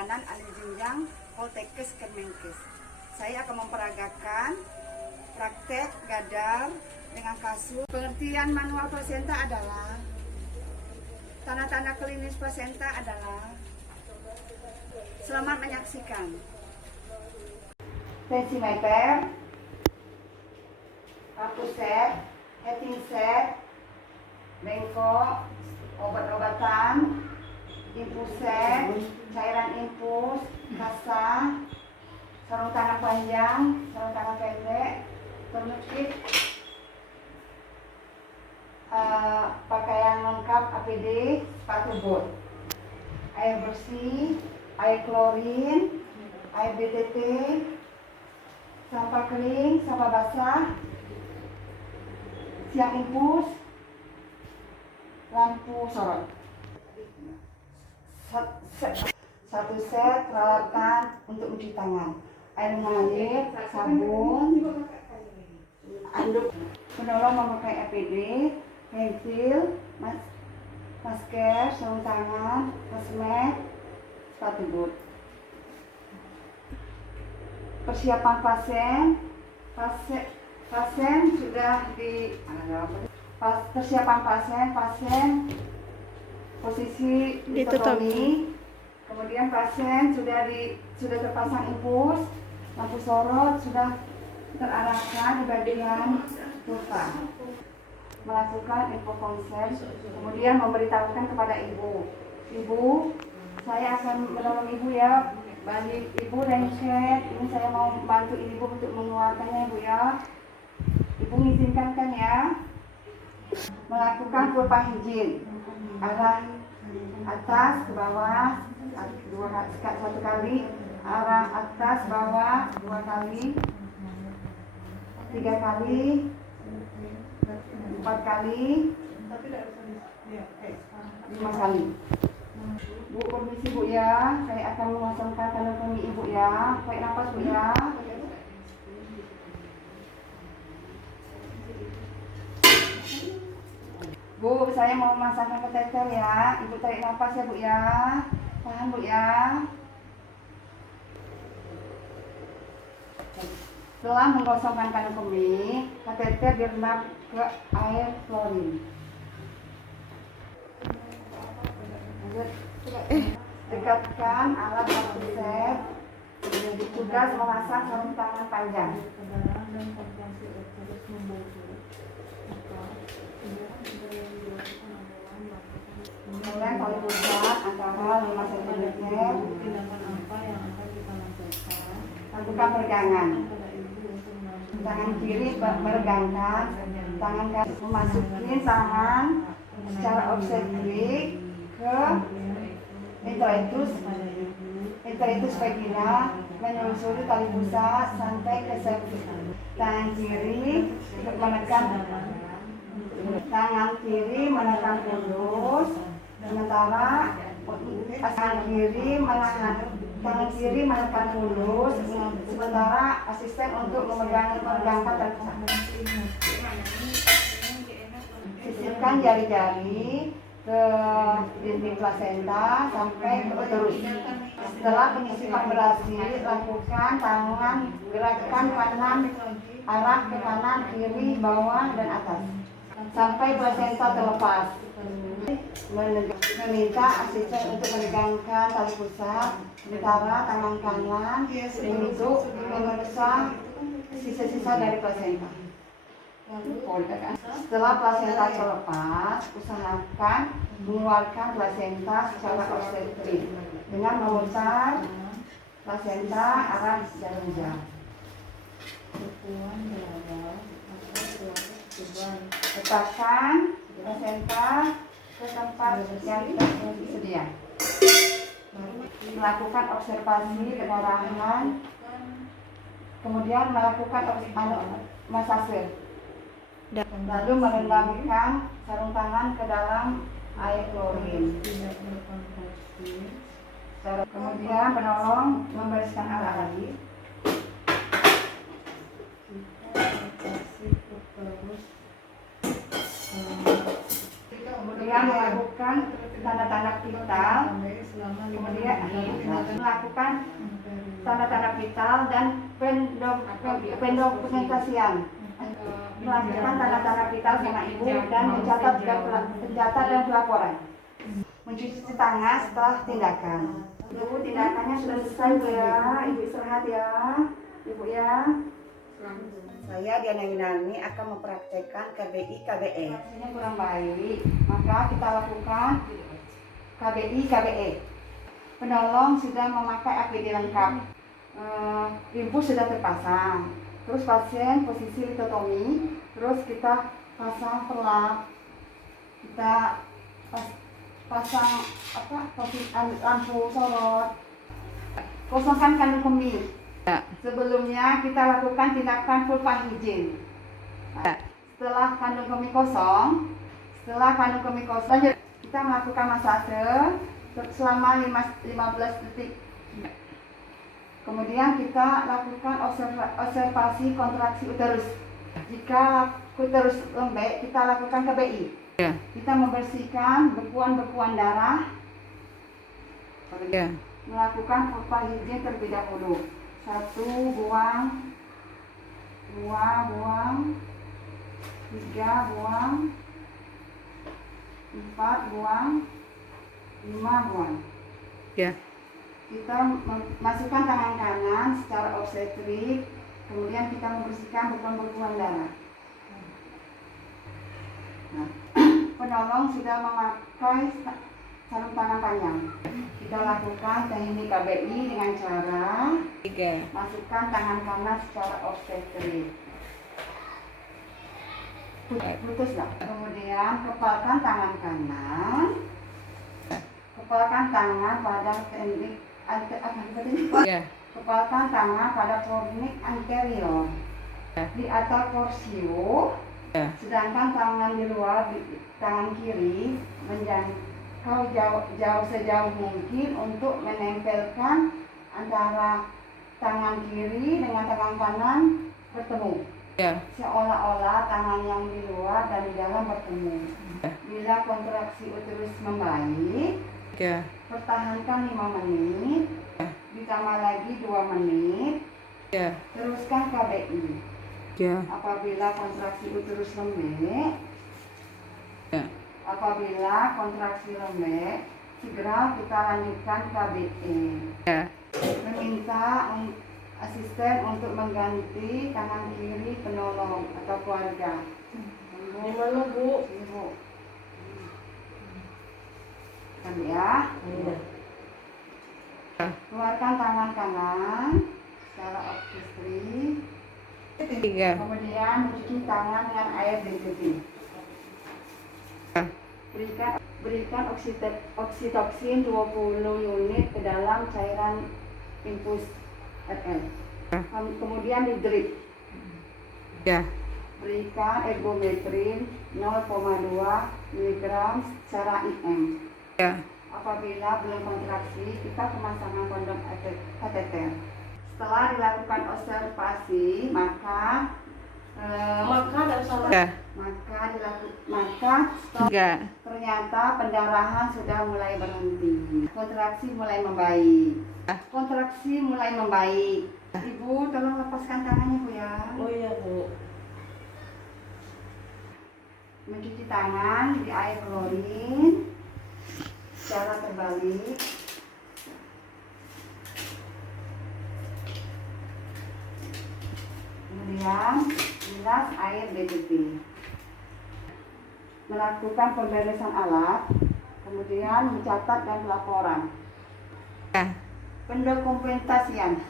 Kebidanan Alif Jenjang Poltekkes Kemenkes. Saya akan memperagakan praktek gadar dengan kasus. Pengertian manual plasenta adalah tanda-tanda klinis plasenta adalah. Selamat menyaksikan. Tensimeter, kartu set, heating set, bengkok, obat-obatan, infus set, cairan infus, kasa, sarung tangan panjang, sarung tangan pendek, tourniquet, pakaian lengkap APD, sepatu bot, air bersih, air klorin, air BTT, sampah kering, sampah basah, siap infus, lampu sorot. Satu set peralatan untuk mencuci tangan, air mengalir, sabun, anduk penolong memakai APD, pensil, masker, sarung tangan, hazmat, sepatu boot. Persiapan pasien sudah persiapan pasien posisi dikotomi, kemudian pasien sudah terpasang infus, lampu sorot sudah terarahkan di bagian kurva, melakukan info konsen, kemudian memberitahukan kepada ibu, saya akan menolong ibu ya, balik ibu lengket, ini saya mau bantu ibu untuk mengeluarkannya ibu ya, ibu mengizinkan kan ya, melakukan kurva hijin, arah atas ke bawah satu kali, arah atas bawah 2 kali, 3 kali, 4 kali, 5 kali. Bu, permisi bu ya, saya akan memasangkan kandung kemih ibu ya, tarik nafas bu ya. Bu, saya mau memasangkan kateter ya, ibu tarik nafas ya bu ya, tahan bu ya. Setelah menggosokkan kandung kemih, kateter direndam ke air klorin. Dekatkan alat kartu set, tugas memasang sarung tangan panjang. Kemudian tali pusat antara 5 cm. Lakukan peregangan. Tangan kiri meregangkan, tangan kanan memasuki tangan secara obsentrik ke introitus vagina, menelusuri tali pusat sampai ke cervix. Tangan kiri menekan fulus, sementara tangan kiri menekan fulus, sementara asisten untuk meregangkan tali pusat. Sisipkan jari-jari ke dinding plasenta sampai ke uterus. Setelah penyisipan berhasil, lakukan gerakan kanan, arah ke kanan, kiri, bawah, dan atas sampai plasenta terlepas. Meminta asisten untuk menegangkan tali pusat, sementara tangan kanan untuk memeriksa sisa-sisa dari plasenta. Setelah plasenta terlepas, usahakan mengeluarkan plasenta secara obstetrik dengan memutar plasenta arah jarum jam. Letakkan plasenta ke tempat yang tersedia. Melakukan observasi pendarahan, kemudian melakukan masase. Lalu merendamkan sarung tangan ke dalam air klorin. Kemudian penolong membersihkan alat. Kemudian melakukan tanda-tanda vital, kemudian melakukan tanda-tanda vital dan pendokumentasian, melakukan tanda-tanda vital sama ibu dan mencatat dan pelaporan. Mencuci tangan setelah tindakan. Ibu, tindakannya sudah selesai Bu ya, ibu istirahat ya, ibu ya. Saya Diana Winarni akan mempraktekkan KBI KBE. Hasilnya kurang baik, maka kita lakukan KBI KBE. Penolong sudah memakai APD lengkap, infus sudah terpasang, terus pasien posisi litotomi, terus kita pasang perlap, kita pasang lampu sorot, kosongkan kandung kemih. Sebelumnya kita lakukan tindakan vulva higien. Setelah kandung kemih kosong, lanjut kita melakukan masase selama 15 detik. Kemudian kita lakukan observasi kontraksi uterus. Jika uterus lembek, kita lakukan KBI. Kita membersihkan bekuan-bekuan darah. Melakukan vulva higien terlebih dahulu. 1 buang, 2 buang, 3 buang, 4 buang, 5 buang. Kita masukkan tangan kanan secara obstetrik, kemudian kita membersihkan bekuan-bekuan darah. Nah, penolong sudah memakai sarung tangan panjang. Kita lakukan teknik KBI dengan cara masukkan tangan kanan secara obstetrik. Putus lah. Kemudian kepalkan tangan kanan. Kepalkan tangan pada teknik kepalkan tangan pada fornik anterior di atas korsio. Sedangkan tangan di luar, tangan kiri menjangkau sejauh mungkin untuk menempelkan antara tangan kiri dengan tangan kanan bertemu. Seolah-olah tangan yang di luar dan di dalam bertemu. Bila kontraksi uterus membaik, pertahankan 5 menit, ditambah lagi 2 menit, teruskan KBI. Apabila kontraksi uterus lembek, segera kita lanjutkan KBE. Meminta asisten untuk mengganti tangan kiri penolong atau keluarga. Di mana Bu? Ibu. Kan ya. Keluarkan tangan kanan secara obstetrik. Kemudian mencuci tangan dengan air deterjen. Berikan oksitoksin 20 unit ke dalam cairan infus RL. Kemudian di drip. Berikan ergometrin 0,2 mg secara IM. Apabila belum kontraksi, kita pemasangan kondom kateter. Setelah dilakukan observasi, maka ternyata pendarahan sudah mulai berhenti. Kontraksi mulai membaik. Ibu, tolong lepaskan tangannya Bu ya. Oh iya Bu. Mencuci tangan di air klorin secara terbalik. Kemudian bilas air BTP. Melakukan pemberesan alat, kemudian mencatat dan laporan. Pendokumentasian.